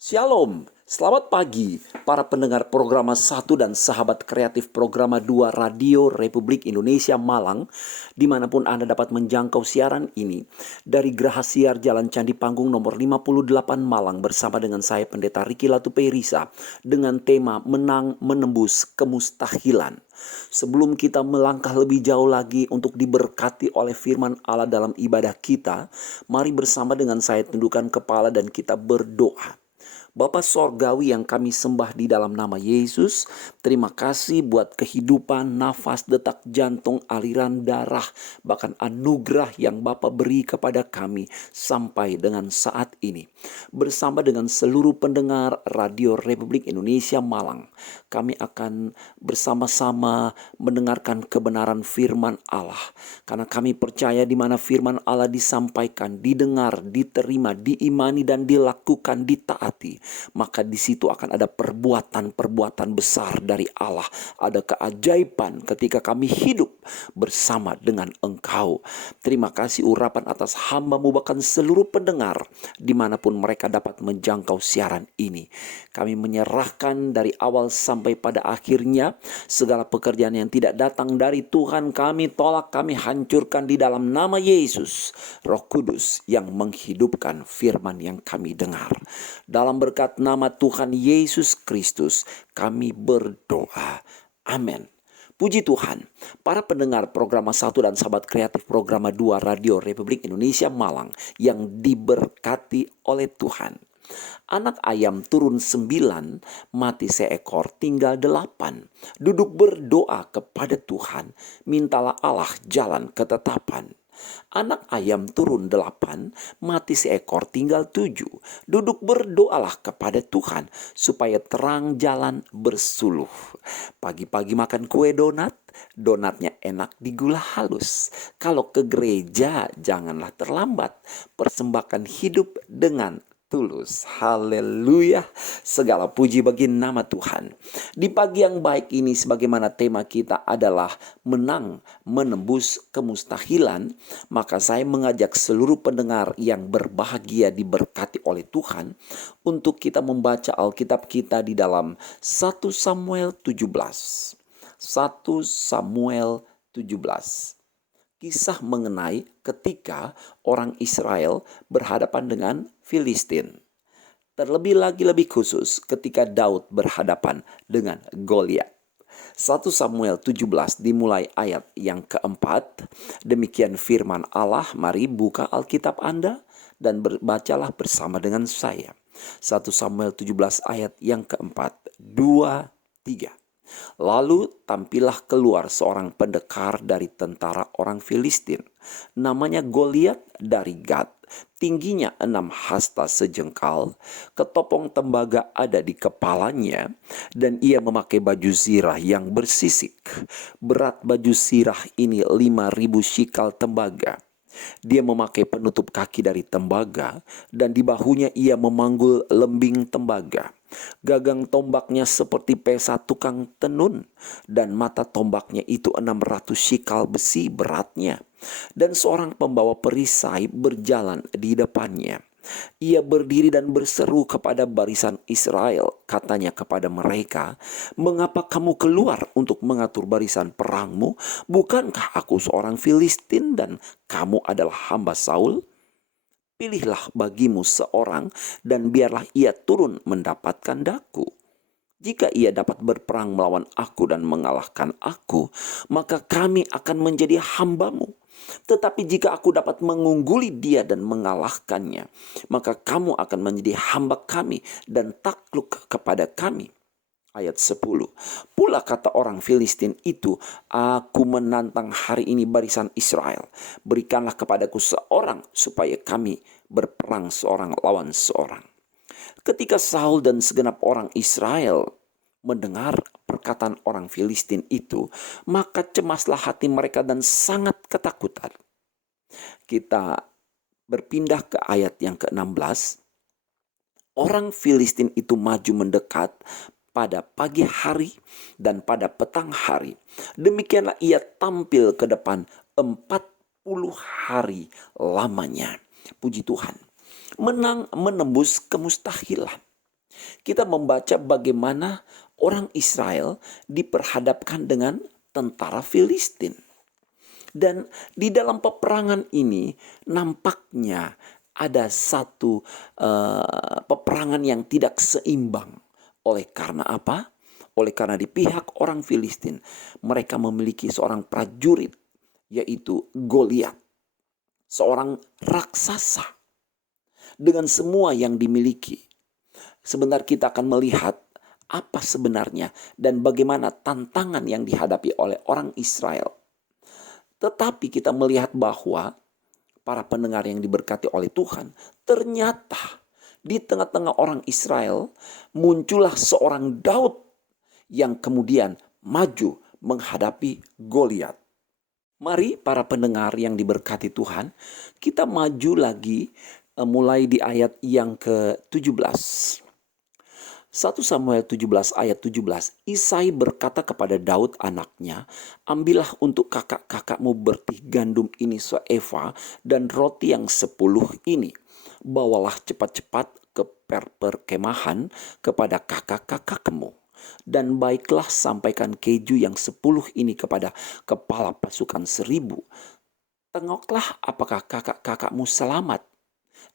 Shalom, selamat pagi para pendengar Programa 1 dan sahabat kreatif Programa 2 Radio Republik Indonesia Malang, dimanapun Anda dapat menjangkau siaran ini dari Geraha Siar Jalan Candi Panggung nomor 58 Malang bersama dengan saya Pendeta Riki Latupeirisa dengan tema Menang Menembus Kemustahilan. Sebelum kita melangkah lebih jauh lagi untuk diberkati oleh firman Allah dalam ibadah kita, mari bersama dengan saya tundukkan kepala dan kita berdoa. Bapa Sorgawi yang kami sembah di dalam nama Yesus, terima kasih buat kehidupan, nafas, detak jantung, aliran darah, bahkan anugerah yang Bapa beri kepada kami sampai dengan saat ini. Bersama dengan seluruh pendengar Radio Republik Indonesia Malang, kami akan bersama-sama mendengarkan kebenaran firman Allah. Karena kami percaya di mana firman Allah disampaikan, didengar, diterima, diimani, dan dilakukan, ditaati, maka di situ akan ada perbuatan-perbuatan besar dari Allah. Ada keajaiban ketika kami hidup bersama dengan Engkau. Terima kasih urapan atas hamba-Mu bahkan seluruh pendengar dimanapun mereka dapat menjangkau siaran ini. Kami menyerahkan dari awal sampai pada akhirnya segala pekerjaan yang tidak datang dari Tuhan kami tolak, kami hancurkan di dalam nama Yesus. Roh Kudus yang menghidupkan firman yang kami dengar. Dalam berkat nama Tuhan Yesus Kristus kami berdoa. Amin. Puji Tuhan, para pendengar Programa 1 dan sahabat kreatif Programa 2 Radio Republik Indonesia Malang yang diberkati oleh Tuhan. Anak ayam turun 9, mati seekor, tinggal 8. Duduk berdoa kepada Tuhan, mintalah Allah jalan ketetapan. Anak ayam turun 8, mati seekor, tinggal 7. Duduk berdoalah kepada Tuhan supaya terang jalan bersuluh. Pagi-pagi makan kue donat, donatnya enak di gula halus. Kalau ke gereja janganlah terlambat, persembahkan hidup dengan tulus. Haleluya. Segala puji bagi nama Tuhan. Di pagi yang baik ini sebagaimana tema kita adalah menang menembus kemustahilan, maka saya mengajak seluruh pendengar yang berbahagia diberkati oleh Tuhan untuk kita membaca Alkitab kita di dalam 1 Samuel 17. 1 Samuel 17. Kisah mengenai ketika orang Israel berhadapan dengan Filistin. Terlebih lagi lebih khusus ketika Daud berhadapan dengan Goliat. 1 Samuel 17 dimulai ayat yang keempat. Demikian firman Allah, mari buka Alkitab Anda dan bacalah bersama dengan saya. 1 Samuel 17 ayat yang keempat. 2, 3. Lalu tampillah keluar seorang pendekar dari tentara orang Filistin. Namanya Goliat dari Gat. Tingginya 6 hasta sejengkal. Ketopong tembaga ada di kepalanya. Dan ia memakai baju zirah yang bersisik. Berat baju zirah ini 5.000 shikal tembaga. Dia memakai penutup kaki dari tembaga, dan di bahunya ia memanggul lembing tembaga. Gagang tombaknya seperti pesa tukang tenun, dan mata tombaknya itu 600 shikal besi beratnya. Dan seorang pembawa perisai berjalan di depannya. Ia berdiri dan berseru kepada barisan Israel. Katanya kepada mereka, mengapa kamu keluar untuk mengatur barisan perangmu? Bukankah aku seorang Filistin dan kamu adalah hamba Saul? Pilihlah bagimu seorang dan biarlah ia turun mendapatkan daku. Jika ia dapat berperang melawan aku dan mengalahkan aku, maka kami akan menjadi hambamu. Tetapi jika aku dapat mengungguli dia dan mengalahkannya, maka kamu akan menjadi hamba kami dan takluk kepada kami. Ayat 10. Pula kata orang Filistin itu, aku menantang hari ini barisan Israel. Berikanlah kepadaku seorang supaya kami berperang seorang lawan seorang. Ketika Saul dan segenap orang Israel mendengar perkataan orang Filistin itu, maka cemaslah hati mereka dan sangat ketakutan. Kita berpindah ke ayat yang ke-16. Orang Filistin itu maju mendekat pada pagi hari dan pada petang hari. Demikianlah ia tampil ke depan 40 hari lamanya. Puji Tuhan. Menang menembus kemustahilan. kita membaca bagaimana orang Israel diperhadapkan dengan tentara Filistin. Dan di dalam peperangan ini nampaknya ada satu peperangan yang tidak seimbang. Oleh karena apa? Oleh karena di pihak orang Filistin mereka memiliki seorang prajurit, yaitu Goliat, seorang raksasa dengan semua yang dimiliki. Sebentar kita akan melihat apa sebenarnya dan bagaimana tantangan yang dihadapi oleh orang Israel. Tetapi kita melihat bahwa para pendengar yang diberkati oleh Tuhan, ternyata di tengah-tengah orang Israel muncullah seorang Daud yang kemudian maju menghadapi Goliat. Mari para pendengar yang diberkati Tuhan, kita maju lagi mulai di ayat yang ke-17. 1 Samuel 17 ayat 17, Isai berkata kepada Daud anaknya, ambillah untuk kakak-kakakmu bertih gandum ini seeva dan roti yang 10 ini. Bawalah cepat-cepat ke perkemahan kepada kakak-kakakmu. Dan baiklah sampaikan keju yang 10 ini kepada kepala pasukan 1000. Tengoklah apakah kakak-kakakmu selamat,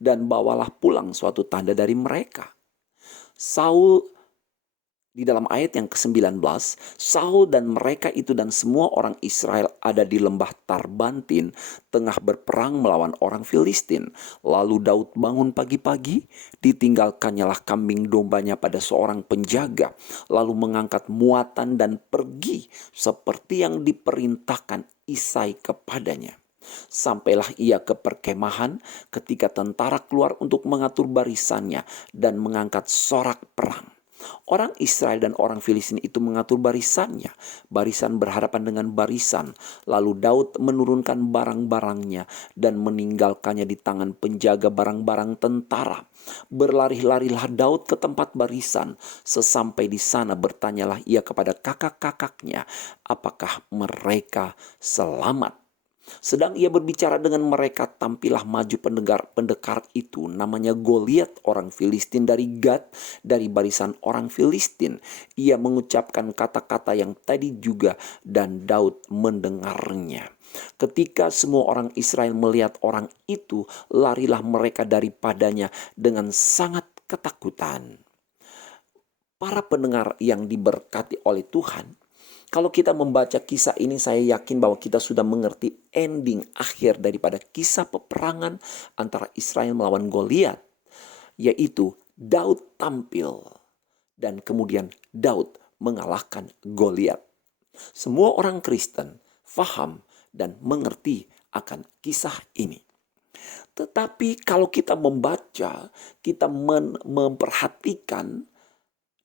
dan bawalah pulang suatu tanda dari mereka. Saul di dalam ayat yang ke-19, Saul dan mereka itu dan semua orang Israel ada di lembah Tarbantin tengah berperang melawan orang Filistin. Lalu Daud bangun pagi-pagi, ditinggalkannya lah kambing dombanya pada seorang penjaga, lalu mengangkat muatan dan pergi seperti yang diperintahkan Isai kepadanya. Sampailah ia ke perkemahan ketika tentara keluar untuk mengatur barisannya dan mengangkat sorak perang. Orang Israel dan orang Filistin itu mengatur barisannya. Barisan berhadapan dengan barisan. Lalu Daud menurunkan barang-barangnya dan meninggalkannya di tangan penjaga barang-barang tentara. Berlari-larilah Daud ke tempat barisan. Sesampai di sana bertanyalah ia kepada kakak-kakaknya, apakah mereka selamat. Sedang ia berbicara dengan mereka, tampillah maju pendekar itu, namanya Goliat orang Filistin dari Gad, dari barisan orang Filistin. Ia mengucapkan kata-kata yang tadi juga dan Daud mendengarnya. Ketika semua orang Israel melihat orang itu, larilah mereka daripadanya dengan sangat ketakutan. Para pendengar yang diberkati oleh Tuhan, kalau kita membaca kisah ini, saya yakin bahwa kita sudah mengerti ending akhir daripada kisah peperangan antara Israel melawan Goliat, yaitu Daud tampil dan kemudian Daud mengalahkan Goliat. Semua orang Kristen faham dan mengerti akan kisah ini. Tetapi kalau kita membaca, kita memperhatikan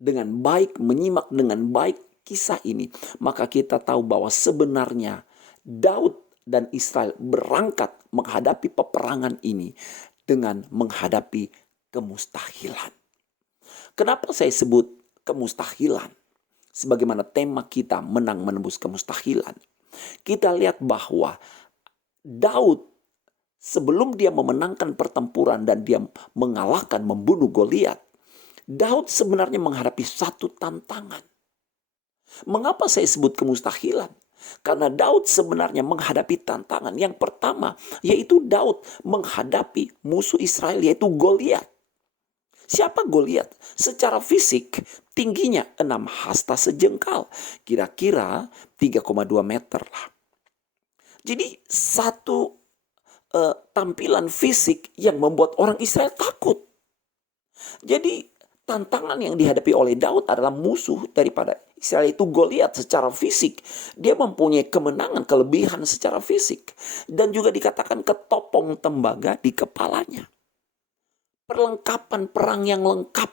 dengan baik, menyimak dengan baik kisah ini, maka kita tahu bahwa sebenarnya Daud dan Israel berangkat menghadapi peperangan ini dengan menghadapi kemustahilan. Kenapa saya sebut kemustahilan? Sebagaimana tema kita menang menembus kemustahilan. Kita lihat bahwa Daud sebelum dia memenangkan pertempuran dan dia mengalahkan, membunuh Goliat, Daud sebenarnya menghadapi satu tantangan. Mengapa saya sebut kemustahilan? Karena Daud sebenarnya menghadapi tantangan. Yang pertama, yaitu Daud menghadapi musuh Israel, yaitu Goliat. Siapa Goliat? Secara fisik, tingginya 6 hasta sejengkal. Kira-kira 3,2 meter lah. Jadi satu tampilan fisik yang membuat orang Israel takut. Jadi tantangan yang dihadapi oleh Daud adalah musuh daripada Israel itu Goliat secara fisik. Dia mempunyai kemenangan, kelebihan secara fisik. Dan juga dikatakan ketopong tembaga di kepalanya. Perlengkapan perang yang lengkap.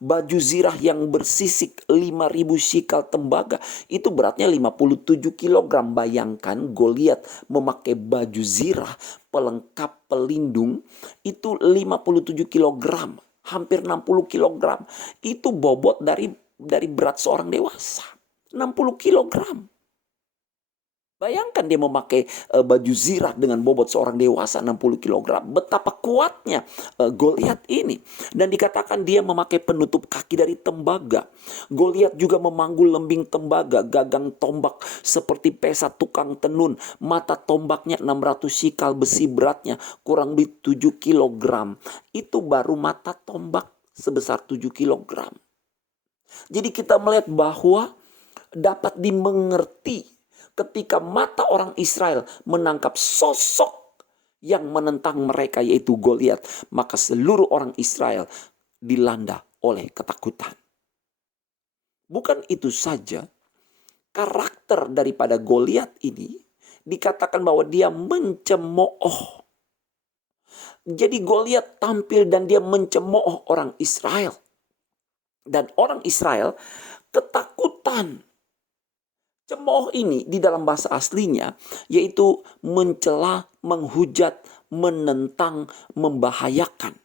Baju zirah yang bersisik 5.000 shikal tembaga. Itu beratnya 57 kilogram. Bayangkan Goliat memakai baju zirah, pelengkap pelindung, itu 57 kilogram. Hampir 60 kilogram. Itu bobot dari berat seorang dewasa. 60 kilogram. Bayangkan dia memakai baju zirah dengan bobot seorang dewasa 60 kilogram. Betapa kuatnya Goliat ini. Dan dikatakan dia memakai penutup kaki dari tembaga. Goliat juga memanggul lembing tembaga, gagang tombak seperti pesa tukang tenun. Mata tombaknya 600 sikal, besi beratnya kurang lebih 7 kilogram. Itu baru mata tombak sebesar 7 kilogram. Jadi kita melihat bahwa dapat dimengerti ketika mata orang Israel menangkap sosok yang menentang mereka, yaitu Goliat, maka seluruh orang Israel dilanda oleh ketakutan. Bukan itu saja, karakter daripada Goliat ini dikatakan bahwa dia mencemooh. Jadi Goliat tampil dan dia mencemooh orang Israel. Dan orang Israel ketakutan. Cemooh ini di dalam bahasa aslinya yaitu mencela, menghujat, menentang, membahayakan.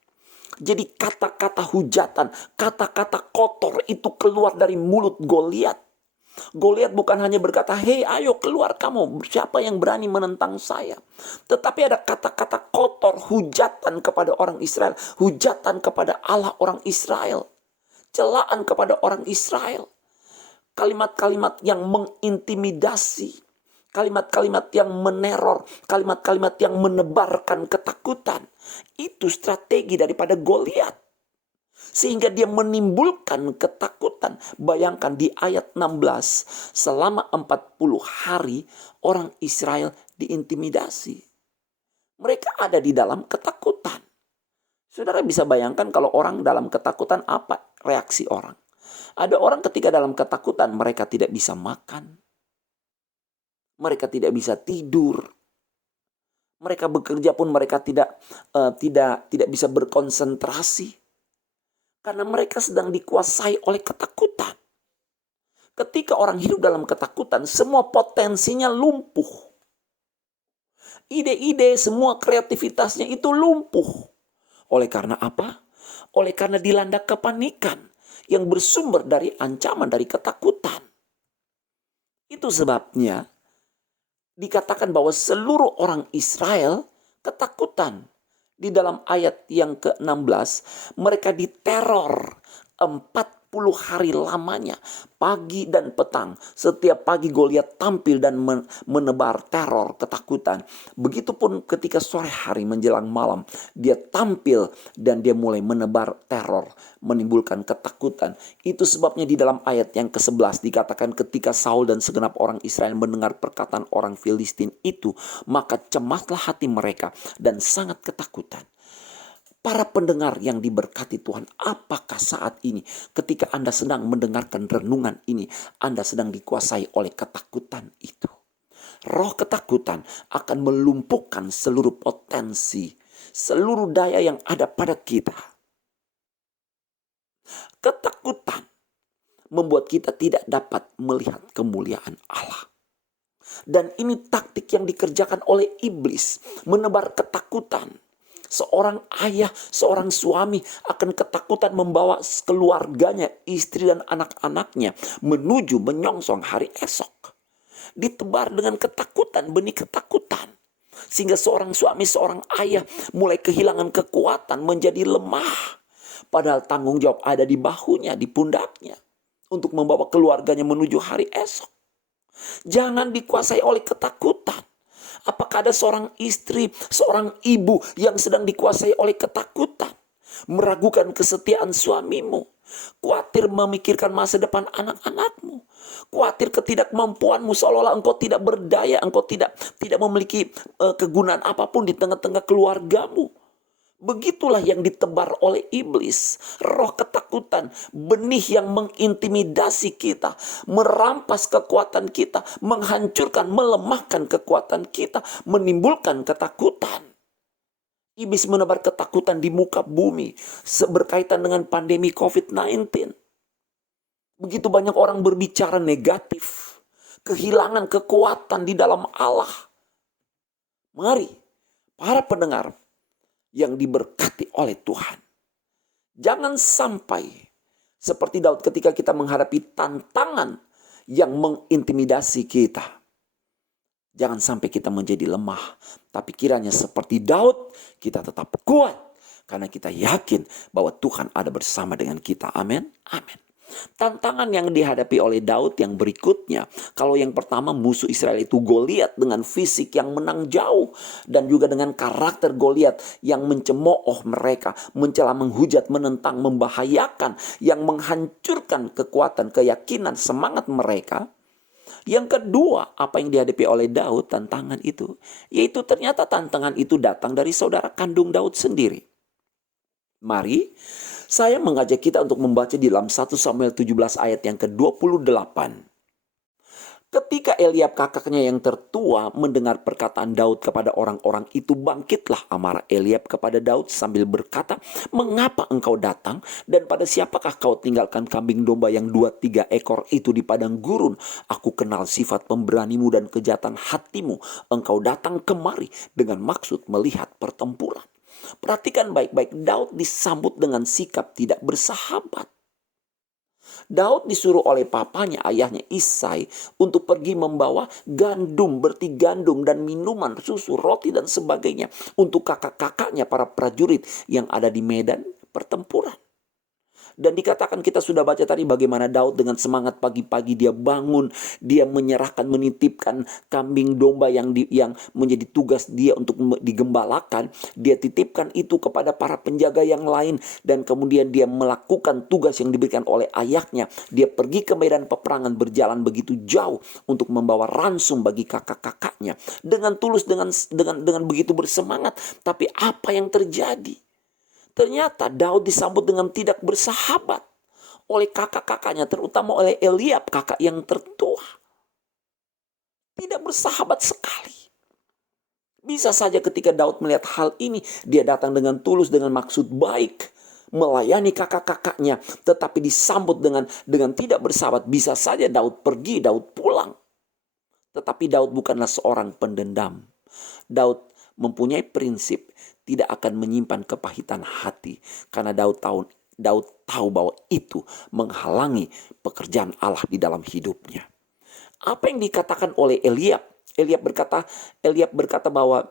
Jadi kata-kata hujatan, kata-kata kotor itu keluar dari mulut Goliat. Goliat bukan hanya berkata, "Hei, ayo keluar kamu, siapa yang berani menentang saya?" Tetapi ada kata-kata kotor, hujatan kepada orang Israel, hujatan kepada Allah orang Israel, celaan kepada orang Israel. Kalimat-kalimat yang mengintimidasi, kalimat-kalimat yang meneror, kalimat-kalimat yang menebarkan ketakutan. Itu strategi daripada Goliat. Sehingga dia menimbulkan ketakutan. Bayangkan di ayat 16, selama 40 hari orang Israel diintimidasi. Mereka ada di dalam ketakutan. Saudara bisa bayangkan kalau orang dalam ketakutan, apa reaksi orang? Ada orang ketika dalam ketakutan mereka tidak bisa makan. Mereka tidak bisa tidur. Mereka bekerja pun mereka tidak bisa berkonsentrasi. Karena mereka sedang dikuasai oleh ketakutan. Ketika orang hidup dalam ketakutan, semua potensinya lumpuh. Ide-ide, semua kreativitasnya itu lumpuh. Oleh karena apa? Oleh karena dilanda kepanikan yang bersumber dari ancaman, dari ketakutan. Itu sebabnya dikatakan bahwa seluruh orang Israel ketakutan. Di dalam ayat yang ke-16, mereka diteror 40 hari lamanya, pagi dan petang. Setiap pagi Goliat tampil dan menebar teror, ketakutan. Begitupun ketika sore hari menjelang malam, dia tampil dan dia mulai menebar teror, menimbulkan ketakutan. Itu sebabnya di dalam ayat yang ke-11 dikatakan ketika Saul dan segenap orang Israel mendengar perkataan orang Filistin itu, maka cemaslah hati mereka dan sangat ketakutan. Para pendengar yang diberkati Tuhan, apakah saat ini ketika Anda sedang mendengarkan renungan ini, Anda sedang dikuasai oleh ketakutan itu? Roh ketakutan akan melumpuhkan seluruh potensi, seluruh daya yang ada pada kita. Ketakutan membuat kita tidak dapat melihat kemuliaan Allah. Dan ini taktik yang dikerjakan oleh iblis, menebar ketakutan. Seorang ayah, seorang suami akan ketakutan membawa keluarganya, istri dan anak-anaknya menuju menyongsong hari esok. Ditebar dengan ketakutan, benih ketakutan. Sehingga seorang suami, seorang ayah mulai kehilangan kekuatan, menjadi lemah. Padahal tanggung jawab ada di bahunya, di pundaknya, untuk membawa keluarganya menuju hari esok. Jangan dikuasai oleh ketakutan. Apakah ada seorang istri, seorang ibu yang sedang dikuasai oleh ketakutan? Meragukan kesetiaan suamimu. Khawatir memikirkan masa depan anak-anakmu. Khawatir ketidakmampuanmu, seolah-olah engkau tidak berdaya, engkau tidak memiliki kegunaan apapun di tengah-tengah keluargamu. Begitulah yang ditebar oleh iblis. Roh ketakutan, benih yang mengintimidasi kita, merampas kekuatan kita, menghancurkan, melemahkan kekuatan kita, menimbulkan ketakutan. Iblis menebar ketakutan di muka bumi berkaitan dengan pandemi COVID-19. Begitu banyak orang berbicara negatif, kehilangan kekuatan di dalam Allah. Mari, para pendengar yang diberkati oleh Tuhan, jangan sampai seperti Daud ketika kita menghadapi tantangan yang mengintimidasi kita. Jangan sampai kita menjadi lemah. Tapi kiranya seperti Daud, kita tetap kuat. Karena kita yakin bahwa Tuhan ada bersama dengan kita. Amin. Amin. Tantangan yang dihadapi oleh Daud yang berikutnya. Kalau yang pertama musuh Israel itu Goliat dengan fisik yang menang jauh. Dan juga dengan karakter Goliat yang mencemooh mereka. Mencela, menghujat, menentang, membahayakan. Yang menghancurkan kekuatan, keyakinan, semangat mereka. Yang kedua, apa yang dihadapi oleh Daud, tantangan itu. Yaitu ternyata tantangan itu datang dari saudara kandung Daud sendiri. Mari, saya mengajak kita untuk membaca di dalam 1 Samuel 17 ayat yang ke-28. Ketika Eliab kakaknya yang tertua mendengar perkataan Daud kepada orang-orang itu, bangkitlah amarah Eliab kepada Daud sambil berkata, "Mengapa engkau datang dan pada siapakah kau tinggalkan kambing domba yang 2-3 ekor itu di padang gurun? Aku kenal sifat pemberanimu dan kejahatan hatimu. Engkau datang kemari dengan maksud melihat pertempuran." Perhatikan baik-baik, Daud disambut dengan sikap tidak bersahabat. Daud disuruh oleh papanya, ayahnya Isai, untuk pergi membawa gandum, berti gandum dan minuman, susu, roti dan sebagainya untuk kakak-kakaknya para prajurit yang ada di medan pertempuran. Dan dikatakan kita sudah baca tadi bagaimana Daud dengan semangat pagi-pagi dia bangun, dia menyerahkan, menitipkan kambing domba yang menjadi tugas dia untuk digembalakan. Dia titipkan itu kepada para penjaga yang lain dan kemudian dia melakukan tugas yang diberikan oleh ayahnya. Dia pergi ke medan peperangan, berjalan begitu jauh untuk membawa ransum bagi kakak-kakaknya dengan tulus, dengan begitu bersemangat. Tapi apa yang terjadi? Ternyata Daud disambut dengan tidak bersahabat oleh kakak-kakaknya, terutama oleh Eliab, kakak yang tertua. Tidak bersahabat sekali. Bisa saja ketika Daud melihat hal ini, dia datang dengan tulus, dengan maksud baik, melayani kakak-kakaknya, tetapi disambut dengan tidak bersahabat. Bisa saja Daud pergi, Daud pulang. Tetapi Daud bukanlah seorang pendendam. Daud mempunyai prinsip tidak akan menyimpan kepahitan hati, karena Daud tahu bahwa itu menghalangi pekerjaan Allah di dalam hidupnya. Apa yang dikatakan oleh Eliab? Eliab berkata bahwa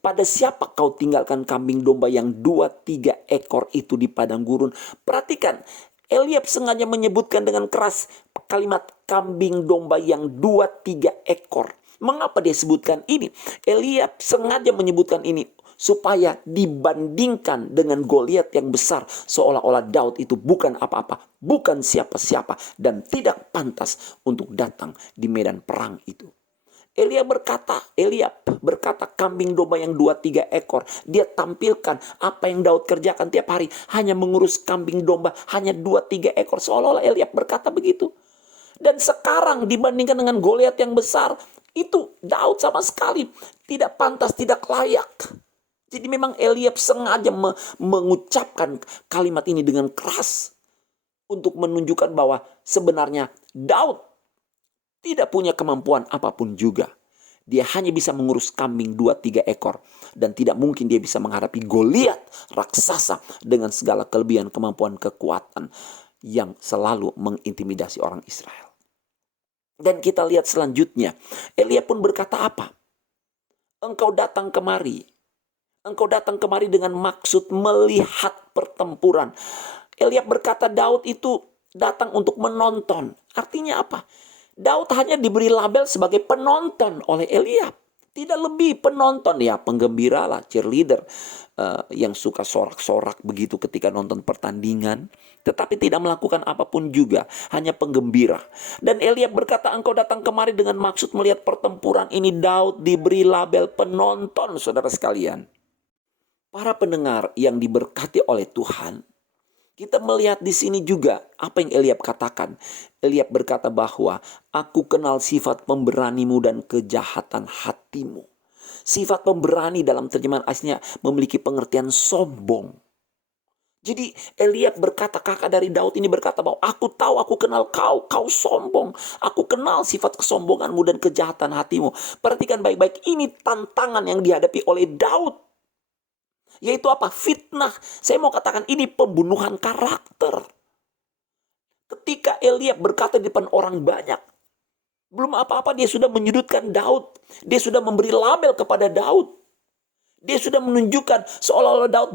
pada siapa kau tinggalkan kambing domba yang 2-3 ekor itu di padang gurun? Perhatikan, Eliab sengaja menyebutkan dengan keras kalimat kambing domba yang 2-3 ekor. Mengapa dia sebutkan ini? Eliab sengaja menyebutkan ini supaya dibandingkan dengan Goliat yang besar, seolah-olah Daud itu bukan apa-apa, bukan siapa-siapa, dan tidak pantas untuk datang di medan perang itu. Eliab berkata kambing domba yang 2-3 ekor. Dia tampilkan apa yang Daud kerjakan tiap hari, hanya mengurus kambing domba, hanya 2-3 ekor. Seolah-olah Eliab berkata begitu. Dan sekarang dibandingkan dengan Goliat yang besar, itu Daud sama sekali tidak pantas, tidak layak. Jadi memang Eliab sengaja mengucapkan kalimat ini dengan keras untuk menunjukkan bahwa sebenarnya Daud tidak punya kemampuan apapun juga. Dia hanya bisa mengurus kambing 2-3 ekor. Dan tidak mungkin dia bisa menghadapi Goliat raksasa dengan segala kelebihan, kemampuan, kekuatan yang selalu mengintimidasi orang Israel. Dan kita lihat selanjutnya, Eliab pun berkata apa? Engkau datang kemari dengan maksud melihat pertempuran. Eliab berkata Daud itu datang untuk menonton. Artinya apa? Daud hanya diberi label sebagai penonton oleh Eliab. Tidak lebih penonton, ya penggembira lah, cheerleader yang suka sorak-sorak begitu ketika nonton pertandingan. Tetapi tidak melakukan apapun juga, hanya penggembira. Dan Eliab berkata engkau datang kemari dengan maksud melihat pertempuran ini. Daud diberi label penonton, saudara sekalian. Para pendengar yang diberkati oleh Tuhan, kita melihat di sini juga apa yang Eliab katakan. Eliab berkata bahwa aku kenal sifat pemberanimu dan kejahatan hatimu. Sifat pemberani dalam terjemahan aslinya memiliki pengertian sombong. Jadi Eliab berkata, kakak dari Daud ini berkata bahwa aku tahu, aku kenal kau sombong. Aku kenal sifat kesombonganmu dan kejahatan hatimu. Perhatikan baik-baik, ini tantangan yang dihadapi oleh Daud. Yaitu apa? Fitnah. Saya mau katakan ini pembunuhan karakter. Ketika Eliab berkata di depan orang banyak, Belum apa-apa dia sudah menyudutkan Daud. Dia sudah memberi label kepada Daud. Dia sudah menunjukkan seolah-olah Daud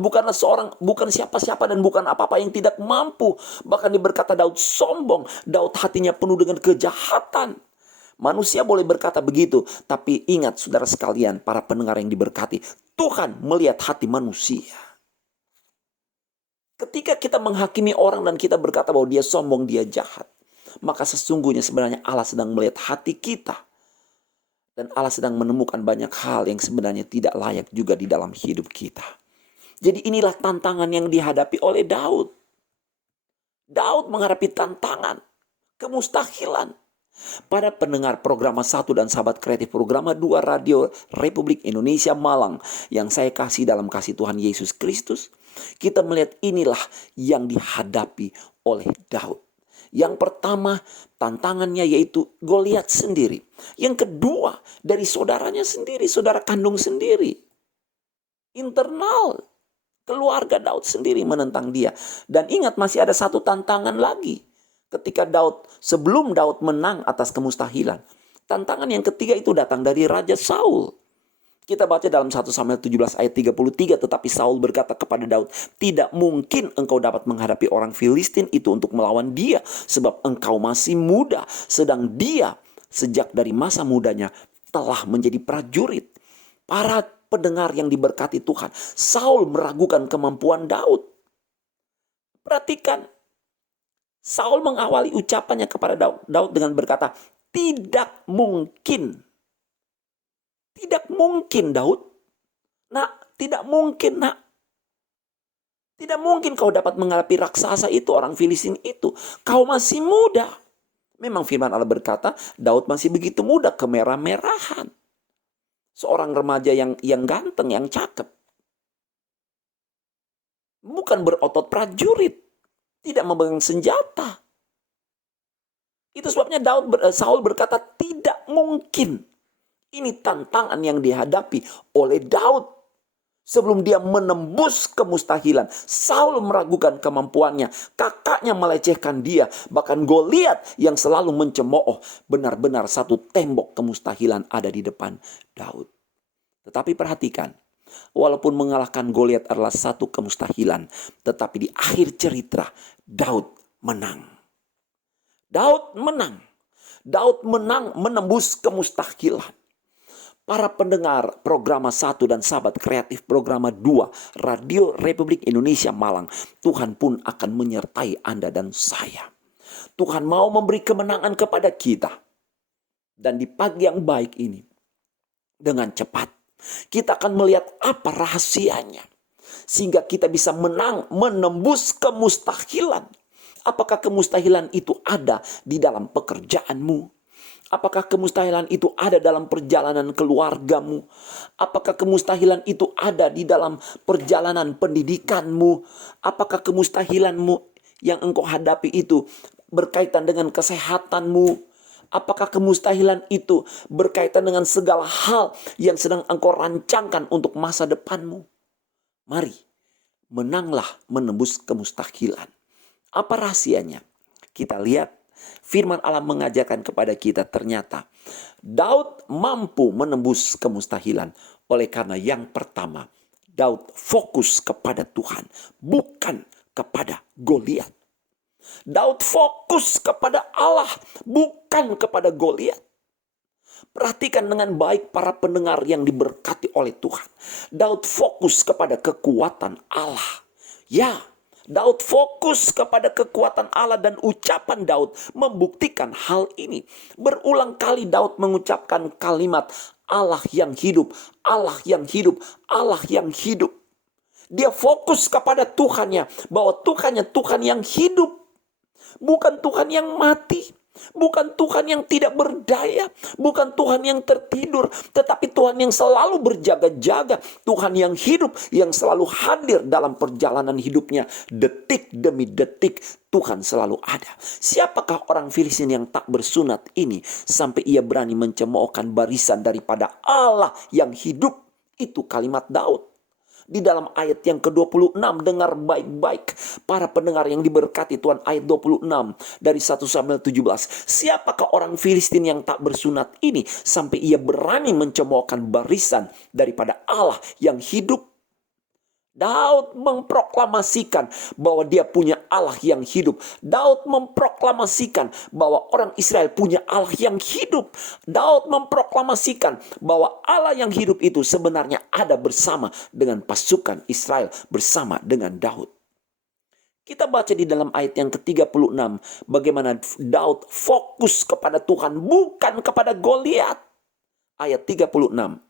bukan siapa-siapa dan bukan apa-apa yang tidak mampu. Bahkan dia berkata Daud sombong. Daud hatinya penuh dengan kejahatan. Manusia boleh berkata begitu, tapi ingat saudara sekalian, para pendengar yang diberkati, Tuhan melihat hati manusia. Ketika kita menghakimi orang dan kita berkata bahwa dia sombong, dia jahat, maka sesungguhnya sebenarnya Allah sedang melihat hati kita. Dan Allah sedang menemukan banyak hal yang sebenarnya tidak layak juga di dalam hidup kita. Jadi inilah tantangan yang dihadapi oleh Daud. Daud menghadapi tantangan, kemustahilan. Pada pendengar program 1 dan sahabat kreatif program 2 Radio Republik Indonesia Malang yang saya kasih dalam kasih Tuhan Yesus Kristus, kita melihat inilah yang dihadapi oleh Daud. Yang pertama, tantangannya yaitu Goliat sendiri. Yang kedua, dari saudaranya sendiri, saudara kandung sendiri. Internal, keluarga Daud sendiri menentang dia. Dan ingat, masih ada satu tantangan lagi. Ketika sebelum Daud menang atas kemustahilan, tantangan yang ketiga itu datang dari Raja Saul. Kita baca dalam 1 Samuel 17 ayat 33, tetapi Saul berkata kepada Daud, tidak mungkin engkau dapat menghadapi orang Filistin itu untuk melawan dia, sebab engkau masih muda, sedang dia sejak dari masa mudanya telah menjadi prajurit. Para pendengar yang diberkati Tuhan, Saul meragukan kemampuan Daud. Perhatikan, Saul mengawali ucapannya kepada Daud dengan berkata, tidak mungkin. Tidak mungkin Daud. Nak, tidak mungkin nak. Tidak mungkin kau dapat menghadapi raksasa itu, orang Filistin itu. Kau masih muda. Memang firman Allah berkata, Daud masih begitu muda, kemerah-merahan. Seorang remaja yang ganteng, yang cakep. Bukan berotot prajurit. Tidak memegang senjata. Itu sebabnya Saul berkata tidak mungkin. Ini tantangan yang dihadapi oleh Daud. Sebelum dia menembus kemustahilan, Saul meragukan kemampuannya. Kakaknya melecehkan dia. Bahkan Goliat yang selalu mencemooh. Benar-benar satu tembok kemustahilan ada di depan Daud. Tetapi perhatikan. Walaupun mengalahkan Goliat adalah satu kemustahilan, tetapi di akhir cerita Daud menang. Daud menang. Daud menang menembus kemustahilan. Para pendengar program 1 dan sahabat kreatif program 2 Radio Republik Indonesia Malang, Tuhan pun akan menyertai Anda dan saya. Tuhan mau memberi kemenangan kepada kita. Dan di pagi yang baik ini, dengan cepat kita akan melihat apa rahasianya. Sehingga kita bisa menang, menembus kemustahilan. Apakah kemustahilan itu ada di dalam pekerjaanmu? Apakah kemustahilan itu ada dalam perjalanan keluargamu? Apakah kemustahilan itu ada di dalam perjalanan pendidikanmu? Apakah kemustahilanmu yang engkau hadapi itu berkaitan dengan kesehatanmu? Apakah kemustahilan itu berkaitan dengan segala hal yang sedang engkau rancangkan untuk masa depanmu? Mari, menanglah menembus kemustahilan. Apa rahasianya? Kita lihat firman Allah mengajarkan kepada kita, ternyata Daud mampu menembus kemustahilan. Oleh karena yang pertama, Daud fokus kepada Tuhan, bukan kepada Goliat. Daud fokus kepada Allah, bukan kepada Goliat. Perhatikan dengan baik para pendengar yang diberkati oleh Tuhan. Daud fokus kepada kekuatan Allah. Ya, Daud fokus kepada kekuatan Allah dan ucapan Daud membuktikan hal ini. Berulang kali Daud mengucapkan kalimat Allah yang hidup, Allah yang hidup, Allah yang hidup. Dia fokus kepada Tuhannya, bahwa Tuhannya Tuhan yang hidup. Bukan Tuhan yang mati, bukan Tuhan yang tidak berdaya, bukan Tuhan yang tertidur, tetapi Tuhan yang selalu berjaga-jaga, Tuhan yang hidup, yang selalu hadir dalam perjalanan hidupnya. Detik demi detik Tuhan selalu ada. Siapakah orang Filistin yang tak bersunat ini sampai ia berani mencemoohkan barisan daripada Allah yang hidup? Itu kalimat Daud. Di dalam ayat yang ke-26, dengar baik-baik para pendengar yang diberkati Tuhan, ayat 26 dari 1 Samuel 17. Siapakah orang Filistin yang tak bersunat ini sampai ia berani mencemoohkan barisan daripada Allah yang hidup? Daud memproklamasikan bahwa dia punya Allah yang hidup. Daud memproklamasikan bahwa orang Israel punya Allah yang hidup. Daud memproklamasikan bahwa Allah yang hidup itu sebenarnya ada bersama dengan pasukan Israel, bersama dengan Daud. Kita baca di dalam ayat yang ke-36 bagaimana Daud fokus kepada Tuhan, bukan kepada Goliat. Ayat 36.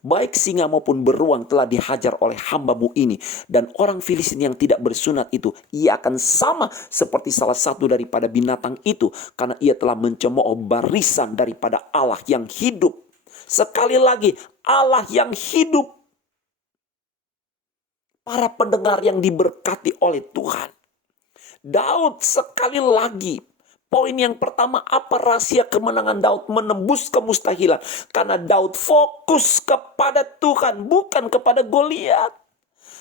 Baik singa maupun beruang telah dihajar oleh hambamu ini, dan orang Filistin yang tidak bersunat itu, ia akan sama seperti salah satu daripada binatang itu, karena ia telah mencemooh barisan daripada Allah yang hidup. Sekali lagi, Allah yang hidup. Para pendengar yang diberkati oleh Tuhan, Daud sekali lagi, poin yang pertama, apa rahasia kemenangan Daud menembus kemustahilan? Karena Daud fokus kepada Tuhan, bukan kepada Goliat.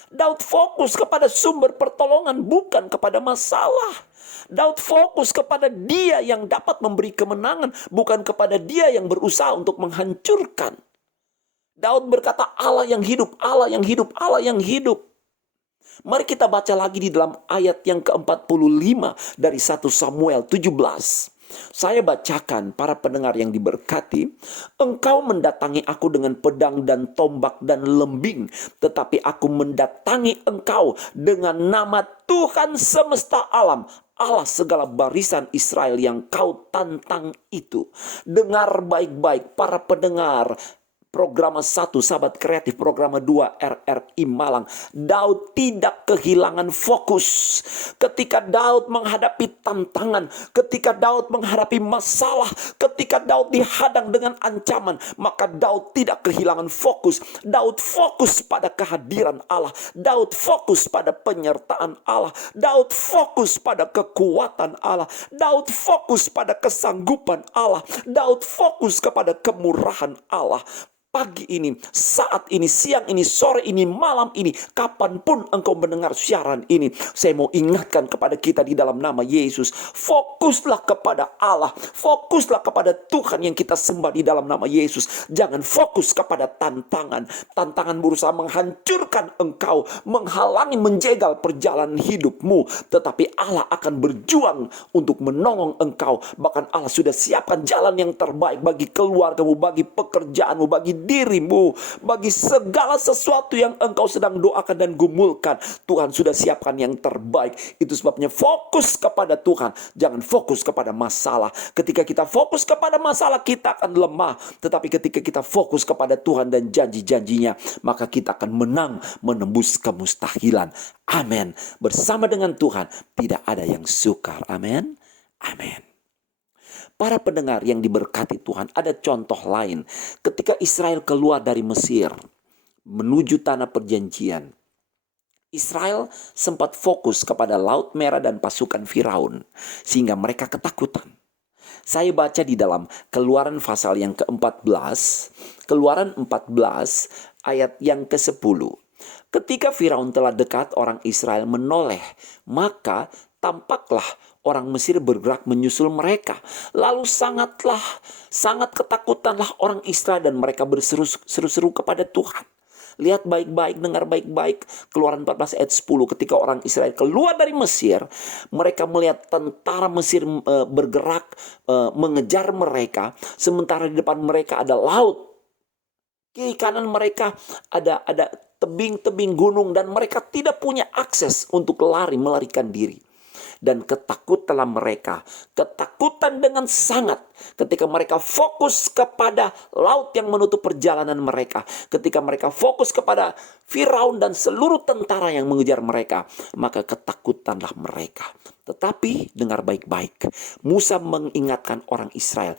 Daud fokus kepada sumber pertolongan, bukan kepada masalah. Daud fokus kepada Dia yang dapat memberi kemenangan, bukan kepada dia yang berusaha untuk menghancurkan. Daud berkata, Allah yang hidup, Allah yang hidup, Allah yang hidup. Mari kita baca lagi di dalam ayat yang ke-45 dari 1 Samuel 17. Saya bacakan para pendengar yang diberkati. Engkau mendatangi aku dengan pedang dan tombak dan lembing, tetapi aku mendatangi engkau dengan nama Tuhan semesta alam, Allah segala barisan Israel yang kau tantang itu. Dengar baik-baik para pendengar Programa 1 Sahabat Kreatif, Programa 2 RRI Malang. Daud tidak kehilangan fokus. Ketika Daud menghadapi tantangan, ketika Daud menghadapi masalah, ketika Daud dihadang dengan ancaman, maka Daud tidak kehilangan fokus. Daud fokus pada kehadiran Allah. Daud fokus pada penyertaan Allah. Daud fokus pada kekuatan Allah. Daud fokus pada kesanggupan Allah. Daud fokus kepada kemurahan Allah. Pagi ini, saat ini, siang ini, sore ini, malam ini, kapanpun engkau mendengar siaran ini, saya mau ingatkan kepada kita di dalam nama Yesus, fokuslah kepada Allah, fokuslah kepada Tuhan yang kita sembah di dalam nama Yesus. Jangan fokus kepada tantangan. Tantangan berusaha menghancurkan engkau, menghalangi, menjegal perjalanan hidupmu. Tetapi Allah akan berjuang untuk menolong engkau. Bahkan Allah sudah siapkan jalan yang terbaik bagi keluargamu, bagi pekerjaanmu, bagi dirimu, bagi segala sesuatu yang engkau sedang doakan dan gumulkan. Tuhan sudah siapkan yang terbaik. Itu sebabnya fokus kepada Tuhan, jangan fokus kepada masalah. Ketika kita fokus kepada masalah, kita akan lemah. Tetapi ketika kita fokus kepada Tuhan dan janji-janjinya, maka kita akan menang, menembus kemustahilan. Amin. Bersama dengan Tuhan tidak ada yang sukar. Amin. Amin. Para pendengar yang diberkati Tuhan, ada contoh lain. Ketika Israel keluar dari Mesir menuju tanah perjanjian, Israel sempat fokus kepada Laut Merah dan pasukan Firaun, sehingga mereka ketakutan. Saya baca di dalam Keluaran pasal yang ke-14, Keluaran 14 ayat yang ke-10. Ketika Firaun telah dekat, orang Israel menoleh, maka tampaklah orang Mesir bergerak menyusul mereka. Lalu sangat ketakutanlah orang Israel dan mereka berseru-seru kepada Tuhan. Lihat baik-baik, dengar baik-baik. Keluaran 14 ayat 10. Ketika orang Israel keluar dari Mesir, mereka melihat tentara Mesir bergerak mengejar mereka. Sementara di depan mereka ada laut. Kiri kanan mereka ada tebing-tebing gunung, dan mereka tidak punya akses untuk melarikan diri. Dan ketakutanlah mereka, ketakutan dengan sangat ketika mereka fokus kepada laut yang menutup perjalanan mereka, ketika mereka fokus kepada Firaun dan seluruh tentara yang mengejar mereka, maka ketakutanlah mereka. Tetapi dengar baik-baik, Musa mengingatkan orang Israel,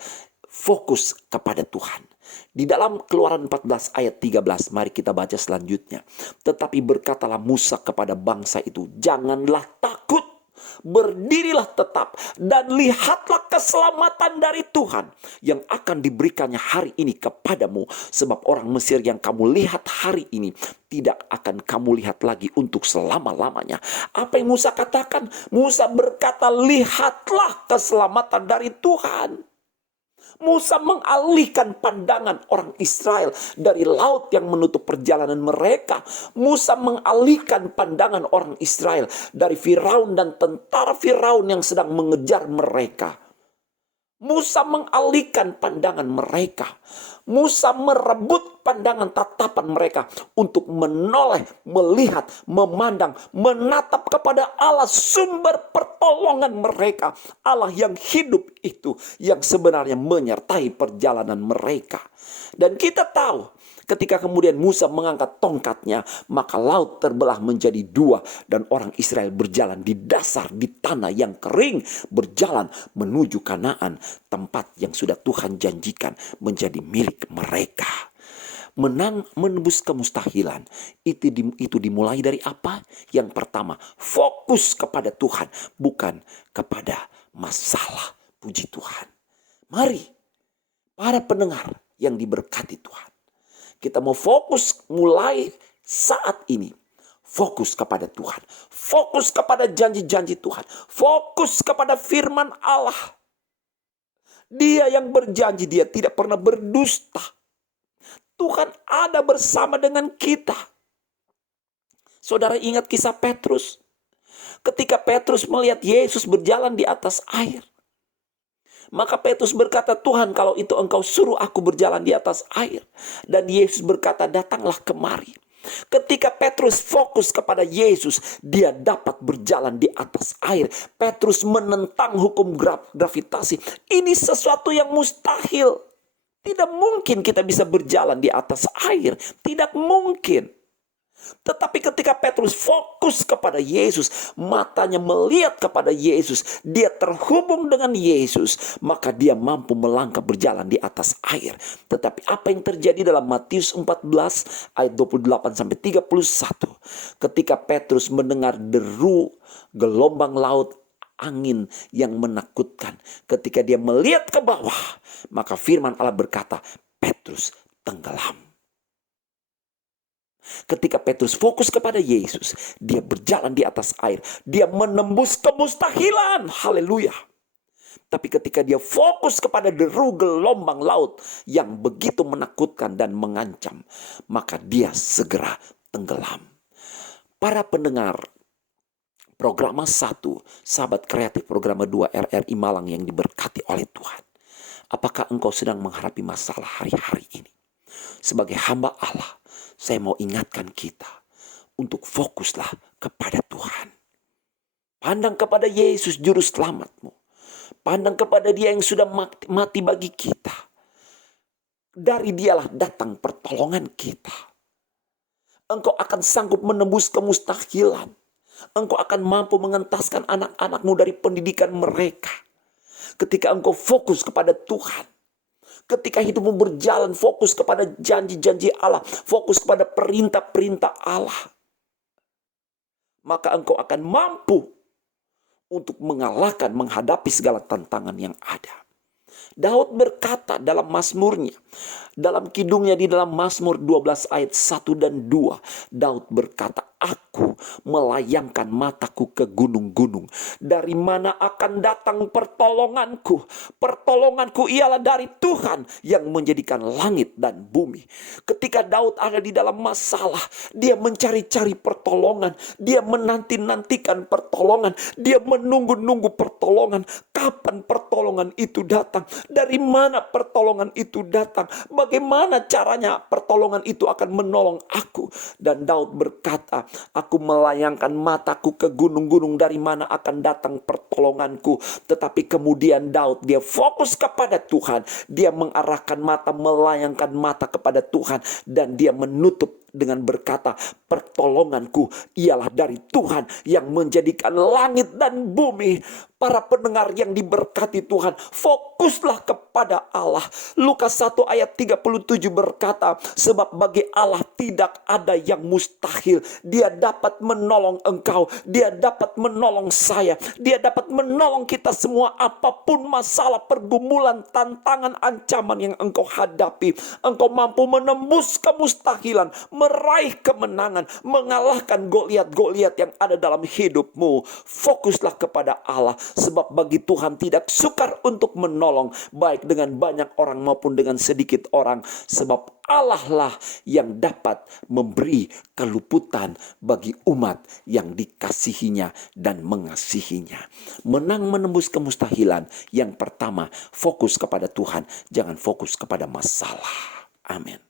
fokus kepada Tuhan. Di dalam Keluaran 14 ayat 13, mari kita baca selanjutnya. Tetapi berkatalah Musa kepada bangsa itu, janganlah takut. Berdirilah tetap dan lihatlah keselamatan dari Tuhan yang akan diberikannya hari ini kepadamu. Sebab orang Mesir yang kamu lihat hari ini tidak akan kamu lihat lagi untuk selama-lamanya. Apa yang Musa katakan? Musa berkata, lihatlah keselamatan dari Tuhan. Musa mengalihkan pandangan orang Israel dari laut yang menutup perjalanan mereka. Musa mengalihkan pandangan orang Israel dari Firaun dan tentara Firaun yang sedang mengejar mereka. Musa mengalihkan pandangan mereka. Musa merebut pandangan tatapan mereka untuk menoleh, melihat, memandang, menatap kepada Allah sumber pertolongan mereka. Allah yang hidup itu yang sebenarnya menyertai perjalanan mereka. Dan kita tahu ketika kemudian Musa mengangkat tongkatnya, maka laut terbelah menjadi dua dan orang Israel berjalan di dasar di tanah yang kering, berjalan menuju Kanaan, tempat yang sudah Tuhan janjikan menjadi milik mereka. Menembus kemustahilan itu dimulai dari apa? Yang pertama, fokus kepada Tuhan, bukan kepada masalah. Puji Tuhan. Mari para pendengar yang diberkati Tuhan, kita mau fokus mulai saat ini. Fokus kepada Tuhan. Fokus kepada janji-janji Tuhan. Fokus kepada firman Allah. Dia yang berjanji, dia tidak pernah berdusta. Tuhan ada bersama dengan kita. Saudara ingat kisah Petrus. Ketika Petrus melihat Yesus berjalan di atas air, maka Petrus berkata, Tuhan, kalau itu engkau suruh aku berjalan di atas air. Dan Yesus berkata, datanglah kemari. Ketika Petrus fokus kepada Yesus, dia dapat berjalan di atas air. Petrus menentang hukum gravitasi. Ini sesuatu yang mustahil. Tidak mungkin kita bisa berjalan di atas air. Tidak mungkin. Tetapi ketika Petrus fokus kepada Yesus, matanya melihat kepada Yesus, dia terhubung dengan Yesus, maka dia mampu melangkah berjalan di atas air. Tetapi apa yang terjadi dalam Matius 14 ayat 28-31, ketika Petrus mendengar deru gelombang laut, angin yang menakutkan, ketika dia melihat ke bawah, maka firman Allah berkata, Petrus tenggelam. Ketika Petrus fokus kepada Yesus, dia berjalan di atas air. Dia menembus kemustahilan. Haleluya. Tapi ketika dia fokus kepada deru gelombang laut yang begitu menakutkan dan mengancam, maka dia segera tenggelam. Para pendengar Programa 1, Sahabat Kreatif Programa 2 RRI Malang yang diberkati oleh Tuhan. Apakah engkau sedang menghadapi masalah hari-hari ini? Sebagai hamba Allah, saya mau ingatkan kita untuk fokuslah kepada Tuhan. Pandang kepada Yesus Juru Selamatmu. Pandang kepada Dia yang sudah mati bagi kita. Dari Dialah datang pertolongan kita. Engkau akan sanggup menembus kemustahilan. Engkau akan mampu mengentaskan anak-anakmu dari pendidikan mereka. Ketika engkau fokus kepada Tuhan. Ketika hidupmu berjalan fokus kepada janji-janji Allah, fokus kepada perintah-perintah Allah, maka engkau akan mampu untuk menghadapi segala tantangan yang ada. Daud berkata dalam mazmurnya, dalam kidungnya di dalam Mazmur 12 ayat 1 dan 2, Daud berkata, aku melayangkan mataku ke gunung-gunung. Dari mana akan datang pertolonganku? Pertolonganku ialah dari Tuhan yang menjadikan langit dan bumi. Ketika Daud ada di dalam masalah, dia mencari-cari pertolongan. Dia menanti-nantikan pertolongan. Dia menunggu-nunggu pertolongan. Kapan pertolongan itu datang? Dari mana pertolongan itu datang? Bagaimana caranya pertolongan itu akan menolong aku? Dan Daud berkata, aku melayangkan mataku ke gunung-gunung, dari mana akan datang pertolonganku. Tetapi kemudian Daud, dia fokus kepada Tuhan. Dia mengarahkan mata, melayangkan mata kepada Tuhan. Dan dia menutup dengan berkata, pertolonganku ialah dari Tuhan yang menjadikan langit dan bumi. Para pendengar yang diberkati Tuhan, fokuslah kepada Allah. Lukas 1 ayat 37 berkata, sebab bagi Allah tidak ada yang mustahil. Dia dapat menolong engkau, Dia dapat menolong saya, Dia dapat menolong kita semua. Apapun masalah, pergumulan, tantangan, ancaman yang engkau hadapi, engkau mampu menembus kemustahilan, meraih kemenangan, mengalahkan Goliat-Goliat yang ada dalam hidupmu. Fokuslah kepada Allah. Sebab bagi Tuhan tidak sukar untuk menolong, baik dengan banyak orang maupun dengan sedikit orang. Sebab Allah lah yang dapat memberi keluputan bagi umat yang dikasihinya dan mengasihinya. Menang menembus kemustahilan. Yang pertama, fokus kepada Tuhan, jangan fokus kepada masalah. Amin.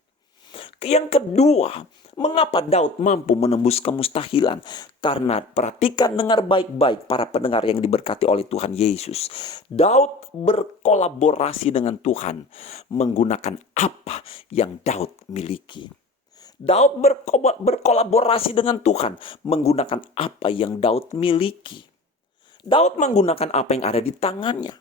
Yang kedua, mengapa Daud mampu menembus kemustahilan? Karena perhatikan, dengar baik-baik para pendengar yang diberkati oleh Tuhan Yesus. Daud berkolaborasi dengan Tuhan menggunakan apa yang Daud miliki. Daud berkolaborasi dengan Tuhan menggunakan apa yang Daud miliki. Daud menggunakan apa yang ada di tangannya.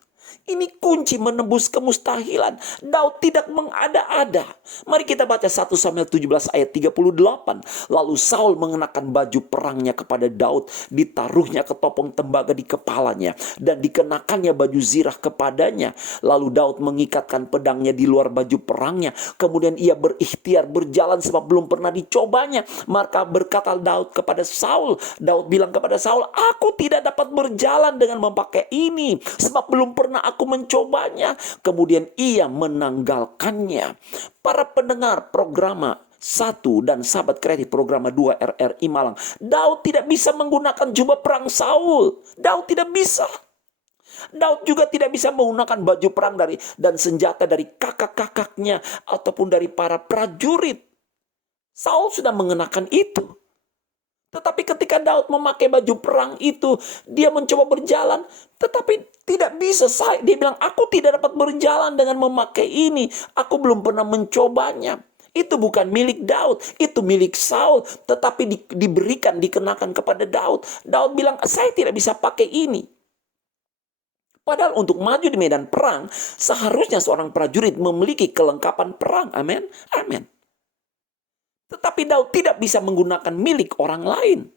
Ini kunci menembus kemustahilan. Daud tidak mengada-ada. Mari kita baca 1 Samuel 17 ayat 38. Lalu Saul mengenakan baju perangnya kepada Daud, ditaruhnya ketopong tembaga di kepalanya, dan dikenakannya baju zirah kepadanya. Lalu Daud mengikatkan pedangnya di luar baju perangnya. Kemudian ia berikhtiar berjalan sebab belum pernah dicobanya. Maka berkata Daud kepada Saul, Daud bilang kepada Saul, aku tidak dapat berjalan dengan memakai ini, sebab belum pernah aku mencobanya. Kemudian ia menanggalkannya. Para pendengar programa 1 dan sahabat kreatif programa 2 RRI Malang, Daud tidak bisa menggunakan jubah perang Saul. Daud tidak bisa. Daud juga tidak bisa menggunakan baju perang dan senjata dari kakak-kakaknya ataupun dari para prajurit. Saul sudah mengenakan itu. Tetapi ketika Daud memakai baju perang itu, dia mencoba berjalan, tetapi tidak bisa. Dia bilang, aku tidak dapat berjalan dengan memakai ini. Aku belum pernah mencobanya. Itu bukan milik Daud, itu milik Saul, tetapi dikenakan kepada Daud. Daud bilang, saya tidak bisa pakai ini. Padahal untuk maju di medan perang, seharusnya seorang prajurit memiliki kelengkapan perang. Amin. Amin. Tetapi Daud tidak bisa menggunakan milik orang lain.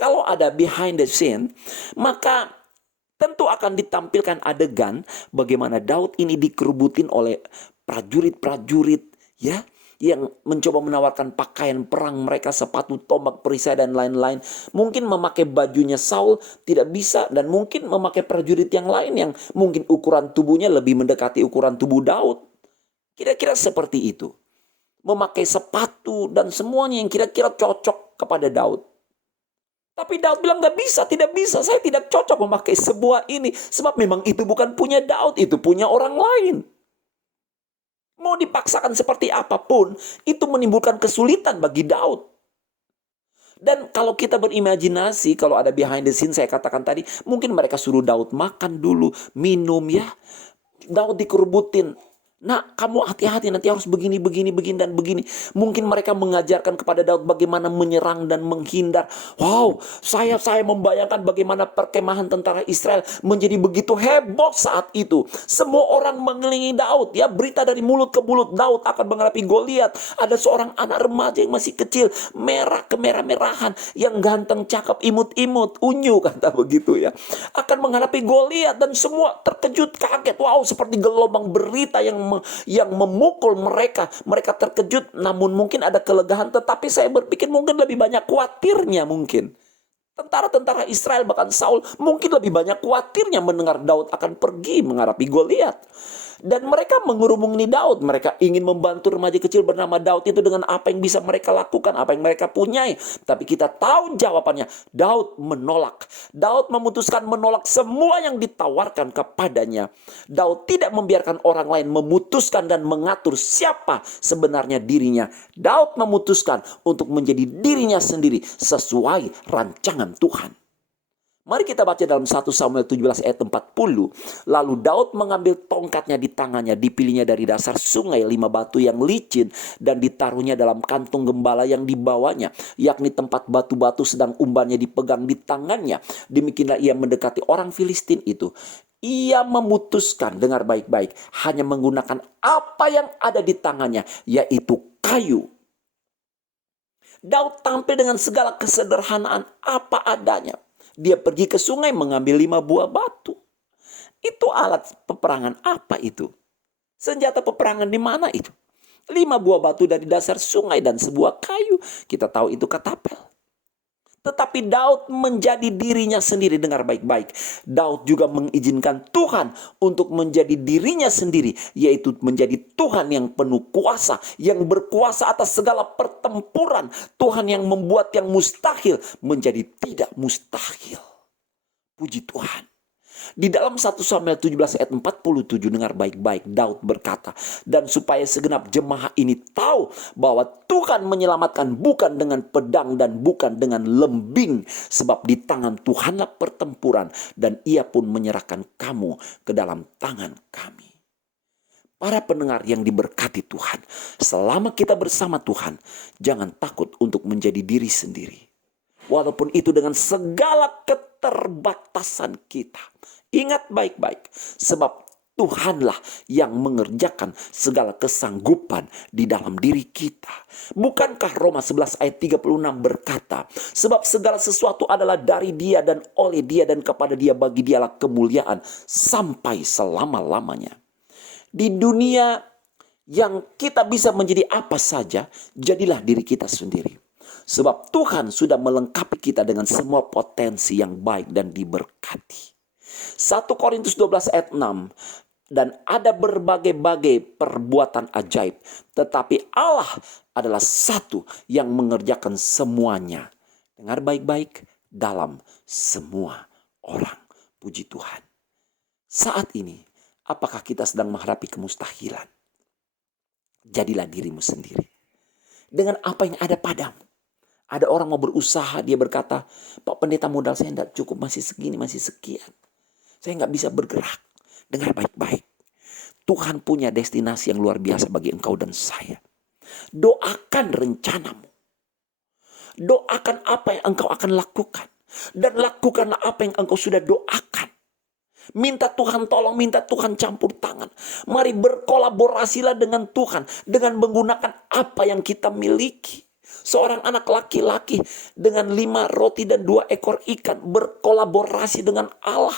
Kalau ada behind the scene, maka tentu akan ditampilkan adegan bagaimana Daud ini dikerubutin oleh prajurit-prajurit ya, yang mencoba menawarkan pakaian perang mereka, sepatu, tombak, perisai, dan lain-lain. Mungkin memakai bajunya Saul tidak bisa, dan mungkin memakai prajurit yang lain yang mungkin ukuran tubuhnya lebih mendekati ukuran tubuh Daud. Kira-kira seperti itu. Memakai sepatu dan semuanya yang kira-kira cocok kepada Daud. Tapi Daud bilang gak bisa, tidak bisa. Saya tidak cocok memakai sebuah ini. Sebab memang itu bukan punya Daud, itu punya orang lain. Mau dipaksakan seperti apapun, itu menimbulkan kesulitan bagi Daud. Dan kalau kita berimajinasi, kalau ada behind the scene saya katakan tadi, mungkin mereka suruh Daud makan dulu, minum ya. Daud dikerubutin. Nah, kamu hati-hati, nanti harus begini, dan begini. Mungkin mereka mengajarkan kepada Daud bagaimana menyerang dan menghindar. Wow, saya membayangkan bagaimana perkemahan tentara Israel menjadi begitu heboh saat itu. Semua orang mengelilingi Daud. Ya, berita dari mulut ke mulut, Daud akan menghadapi Goliat. Ada seorang anak remaja yang masih kecil, merah kemerah-merahan, yang ganteng, cakep, imut-imut, unyu, kata begitu ya. Akan menghadapi Goliat dan semua terkejut, kaget. Wow, seperti gelombang berita yang memukul mereka. Mereka terkejut, namun mungkin ada kelegaan. Tetapi saya berpikir mungkin lebih banyak khawatirnya mungkin. Tentara-tentara Israel, bahkan Saul, mungkin lebih banyak khawatirnya mendengar Daud akan pergi menghadapi Goliat. Dan mereka mengurungi Daud. Mereka ingin membantu remaja kecil bernama Daud itu dengan apa yang bisa mereka lakukan, apa yang mereka punyai. Tapi kita tahu jawabannya. Daud menolak. Daud memutuskan menolak semua yang ditawarkan kepadanya. Daud tidak membiarkan orang lain memutuskan dan mengatur siapa sebenarnya dirinya. Daud memutuskan untuk menjadi dirinya sendiri sesuai rancangan Tuhan. Mari kita baca dalam 1 Samuel 17 ayat 40. Lalu Daud mengambil tongkatnya di tangannya, dipilihnya dari dasar sungai 5 batu yang licin, dan ditaruhnya dalam kantung gembala yang dibawanya, yakni tempat batu-batu, sedang umbannya dipegang di tangannya. Demikianlah ia mendekati orang Filistin itu. Ia memutuskan, dengar baik-baik, hanya menggunakan apa yang ada di tangannya, yaitu kayu. Daud tampil dengan segala kesederhanaan apa adanya. Dia pergi ke sungai mengambil 5 buah batu. Itu alat peperangan apa itu? Senjata peperangan di mana itu? 5 buah batu dari dasar sungai dan sebuah kayu. Kita tahu itu katapel. Tetapi Daud menjadi dirinya sendiri. Dengar baik-baik. Daud juga mengizinkan Tuhan untuk menjadi dirinya sendiri. Yaitu menjadi Tuhan yang penuh kuasa. Yang berkuasa atas segala pertempuran. Tuhan yang membuat yang mustahil menjadi tidak mustahil. Puji Tuhan. Di dalam 1 Samuel 17 ayat 47, dengar baik-baik, Daud berkata, dan supaya segenap jemaah ini tahu bahwa Tuhan menyelamatkan bukan dengan pedang dan bukan dengan lembing, sebab di tangan Tuhanlah pertempuran, dan ia pun menyerahkan kamu ke dalam tangan kami. Para pendengar yang diberkati Tuhan, selama kita bersama Tuhan, jangan takut untuk menjadi diri sendiri. Walaupun itu dengan segala keterbatasan kita. Ingat baik-baik. Sebab Tuhanlah yang mengerjakan segala kesanggupan di dalam diri kita. Bukankah Roma 11 ayat 36 berkata, sebab segala sesuatu adalah dari Dia dan oleh Dia dan kepada Dia, bagi Dialah kemuliaan sampai selama-lamanya. Di dunia yang kita bisa menjadi apa saja, jadilah diri kita sendiri. Sebab Tuhan sudah melengkapi kita dengan semua potensi yang baik dan diberkati. 1 Korintus 12 ayat 6. Dan ada berbagai-bagai perbuatan ajaib, tetapi Allah adalah satu yang mengerjakan semuanya. Dengar baik-baik, dalam semua orang. Puji Tuhan. Saat ini, apakah kita sedang menghadapi kemustahilan? Jadilah dirimu sendiri. Dengan apa yang ada padamu. Ada orang mau berusaha, dia berkata, Pak Pendeta, modal saya tidak cukup, masih segini, masih sekian. Saya nggak bisa bergerak. Dengar baik-baik. Tuhan punya destinasi yang luar biasa bagi engkau dan saya. Doakan rencanamu. Doakan apa yang engkau akan lakukan. Dan lakukanlah apa yang engkau sudah doakan. Minta Tuhan tolong, minta Tuhan campur tangan. Mari berkolaborasilah dengan Tuhan. Dengan menggunakan apa yang kita miliki. Seorang anak laki-laki dengan 5 roti dan 2 ekor ikan berkolaborasi dengan Allah.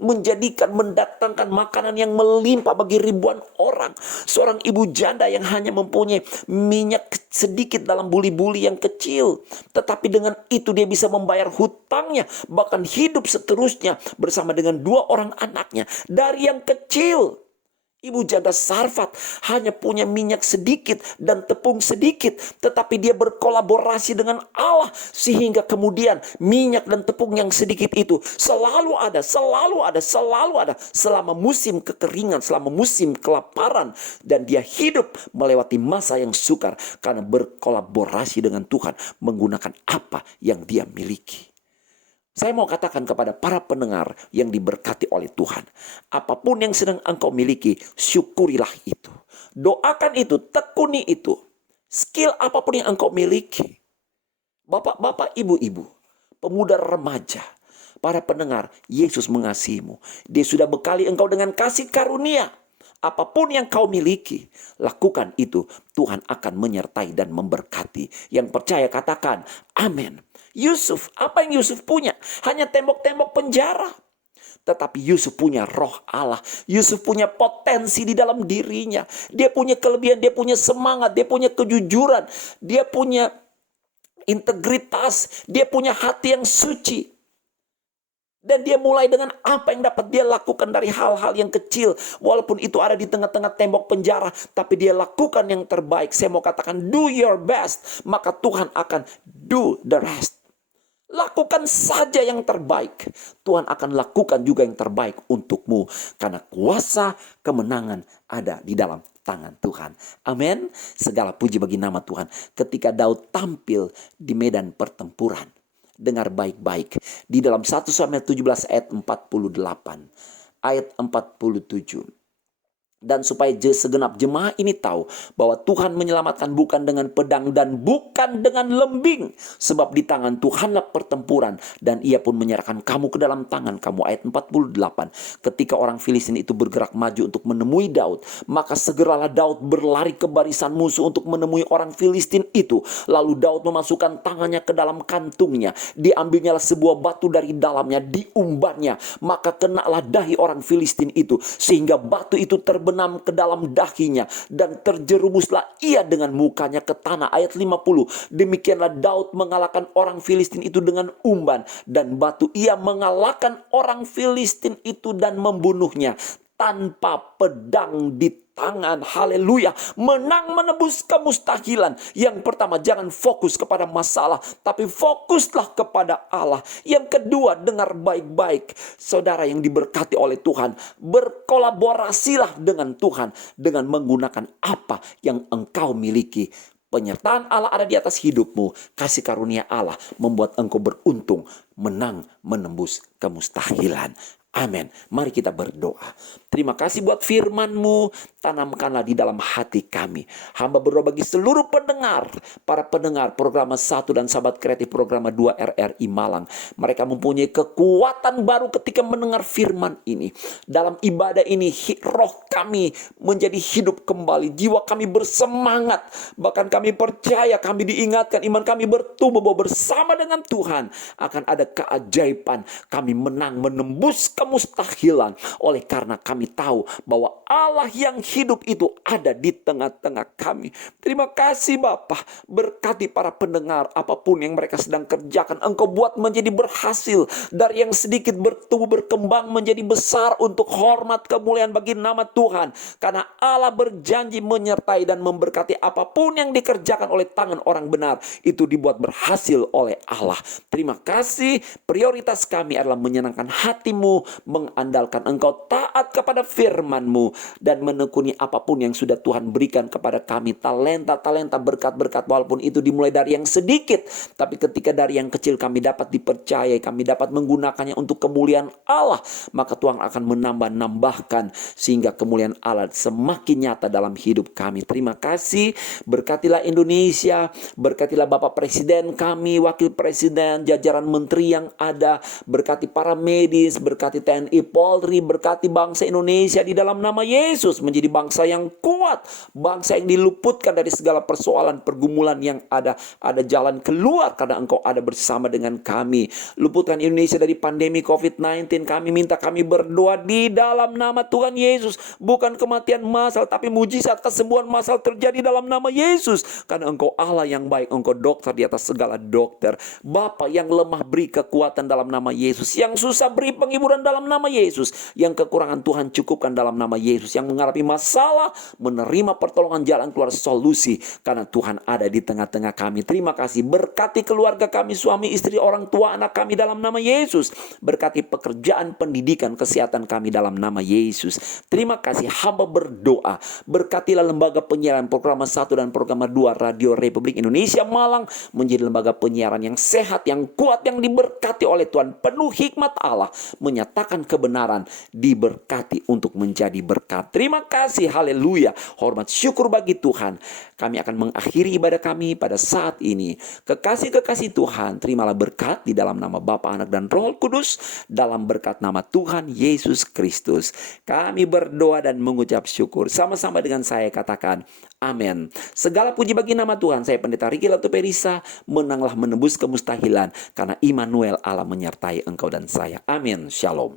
Mendatangkan makanan yang melimpah bagi ribuan orang. Seorang ibu janda yang hanya mempunyai minyak sedikit dalam buli-buli yang kecil. Tetapi dengan itu dia bisa membayar hutangnya. Bahkan hidup seterusnya bersama dengan 2 orang anaknya. Dari yang kecil. Ibu janda Sarfat hanya punya minyak sedikit dan tepung sedikit. Tetapi dia berkolaborasi dengan Allah. Sehingga kemudian minyak dan tepung yang sedikit itu selalu ada. Selama musim kekeringan, selama musim kelaparan. Dan dia hidup melewati masa yang sukar. Karena berkolaborasi dengan Tuhan. Menggunakan apa yang dia miliki. Saya mau katakan kepada para pendengar yang diberkati oleh Tuhan. Apapun yang sedang engkau miliki, syukurilah itu. Doakan itu, tekuni itu. Skill apapun yang engkau miliki. Bapak-bapak, ibu-ibu, pemuda remaja, para pendengar, Yesus mengasihimu. Dia sudah bekali engkau dengan kasih karunia. Apapun yang kau miliki, lakukan itu. Tuhan akan menyertai dan memberkati. Yang percaya katakan, amin. Yusuf, apa yang Yusuf punya? Hanya tembok-tembok penjara. Tetapi Yusuf punya roh Allah. Yusuf punya potensi di dalam dirinya. Dia punya kelebihan, dia punya semangat, dia punya kejujuran. Dia punya integritas, dia punya hati yang suci. Dan dia mulai dengan apa yang dapat dia lakukan dari hal-hal yang kecil. Walaupun itu ada di tengah-tengah tembok penjara. Tapi dia lakukan yang terbaik. Saya mau katakan do your best. Maka Tuhan akan do the rest. Lakukan saja yang terbaik. Tuhan akan lakukan juga yang terbaik untukmu. Karena kuasa kemenangan ada di dalam tangan Tuhan. Amin. Segala puji bagi nama Tuhan. Ketika Daud tampil di medan pertempuran. dengar baik-baik. Di dalam 1 Samuel 17 ayat 48, ayat 47. Dan supaya segenap jemaah ini tahu bahwa Tuhan menyelamatkan bukan dengan pedang dan bukan dengan lembing. Sebab di tangan Tuhanlah pertempuran dan ia pun menyerahkan kamu ke dalam tangan kamu. Ayat 48. Ketika orang Filistin itu bergerak maju untuk menemui Daud, maka segeralah Daud berlari ke barisan musuh untuk menemui orang Filistin itu. Lalu Daud memasukkan tangannya ke dalam kantungnya. Diambilnyalah sebuah batu dari dalamnya, diumbarnya. Maka kenalah dahi orang Filistin itu, sehingga batu itu terbenam ke dalam dahinya dan terjerumuslah ia dengan mukanya ke tanah. Ayat 50. Demikianlah Daud mengalahkan orang Filistin itu dengan umban dan batu. Ia mengalahkan orang Filistin itu dan membunuhnya tanpa pedang di tangan. Haleluya. Menang menebus kemustahilan. Yang pertama, jangan fokus kepada masalah, tapi fokuslah kepada Allah. Yang kedua, dengar baik-baik. Saudara yang diberkati oleh Tuhan, berkolaborasilah dengan Tuhan dengan menggunakan apa yang engkau miliki. Penyertaan Allah ada di atas hidupmu. Kasih karunia Allah membuat engkau beruntung, menang menembus kemustahilan. Amin. Mari kita berdoa. Terima kasih buat firman-Mu. Tanamkanlah di dalam hati kami. Hamba berdoa bagi seluruh pendengar, para pendengar program 1 dan sahabat kreatif program 2 RRI Malang. Mereka mempunyai kekuatan baru ketika mendengar firman ini. Dalam ibadah ini, roh kami menjadi hidup kembali. Jiwa kami bersemangat. Bahkan kami percaya, kami diingatkan, iman kami bertumbuh bahwa bersama dengan Tuhan akan ada keajaiban. Kami menang menembus kemustahilan oleh karena kami tahu bahwa Allah yang hidup itu ada di tengah-tengah kami. Terima kasih Bapa, berkati para pendengar apapun yang mereka sedang kerjakan. Engkau buat menjadi berhasil, dari yang sedikit bertumbuh berkembang menjadi besar untuk hormat kemuliaan bagi nama Tuhan. Karena Allah berjanji menyertai dan memberkati apapun yang dikerjakan oleh tangan orang benar, itu dibuat berhasil oleh Allah. Terima kasih. Prioritas kami adalah menyenangkan hati-Mu, mengandalkan Engkau, taat kepada firman-Mu, dan menekuni apapun yang sudah Tuhan berikan kepada kami. Talenta-talenta, berkat-berkat, walaupun itu dimulai dari yang sedikit, tapi ketika dari yang kecil kami dapat dipercayai, kami dapat menggunakannya untuk kemuliaan Allah, maka Tuhan akan menambah-nambahkan sehingga kemuliaan Allah semakin nyata dalam hidup kami. Terima kasih. Berkatilah Indonesia, berkatilah Bapak Presiden kami, Wakil Presiden, jajaran menteri yang ada, berkati para medis, berkati TNI Polri, berkati bangsa Indonesia di dalam nama Yesus menjadi bangsa yang kuat, bangsa yang diluputkan dari segala persoalan pergumulan yang ada jalan keluar karena Engkau ada bersama dengan kami. Luputkan Indonesia dari pandemi COVID-19. Kami minta, kami berdoa di dalam nama Tuhan Yesus, bukan kematian massal tapi mujizat kesembuhan massal terjadi dalam nama Yesus, karena Engkau Allah yang baik. Engkau dokter di atas segala dokter. Bapa, yang lemah beri kekuatan dalam nama Yesus, yang susah beri penghiburan dalam nama Yesus, yang kekurangan Tuhan cukupkan dalam nama Yesus, yang menghadapi masalah menerima pertolongan, jalan keluar, solusi, karena Tuhan ada di tengah-tengah kami. Terima kasih. Berkati keluarga kami, suami, istri, orang tua, anak kami dalam nama Yesus. Berkati pekerjaan, pendidikan, kesehatan kami dalam nama Yesus. Terima kasih. Hamba berdoa, berkatilah lembaga penyiaran program 1 dan program 2 Radio Republik Indonesia Malang menjadi lembaga penyiaran yang sehat, yang kuat, yang diberkati oleh Tuhan, penuh hikmat Allah, menyatakan kebenaran, diberkati untuk menjadi berkat. Terima kasih. Haleluya. Hormat syukur bagi Tuhan. Kami akan mengakhiri ibadah kami pada saat ini. Kekasih-kekasih Tuhan, terimalah berkat di dalam nama Bapa, Anak, dan Roh Kudus, dalam berkat nama Tuhan Yesus Kristus. Kami berdoa dan mengucap syukur. Sama-sama dengan saya katakan, amin. Segala puji bagi nama Tuhan. Saya Pendeta Riki Latuperisa. Menanglah menembus kemustahilan, karena Immanuel, Allah menyertai engkau dan saya. Amin. Shalom.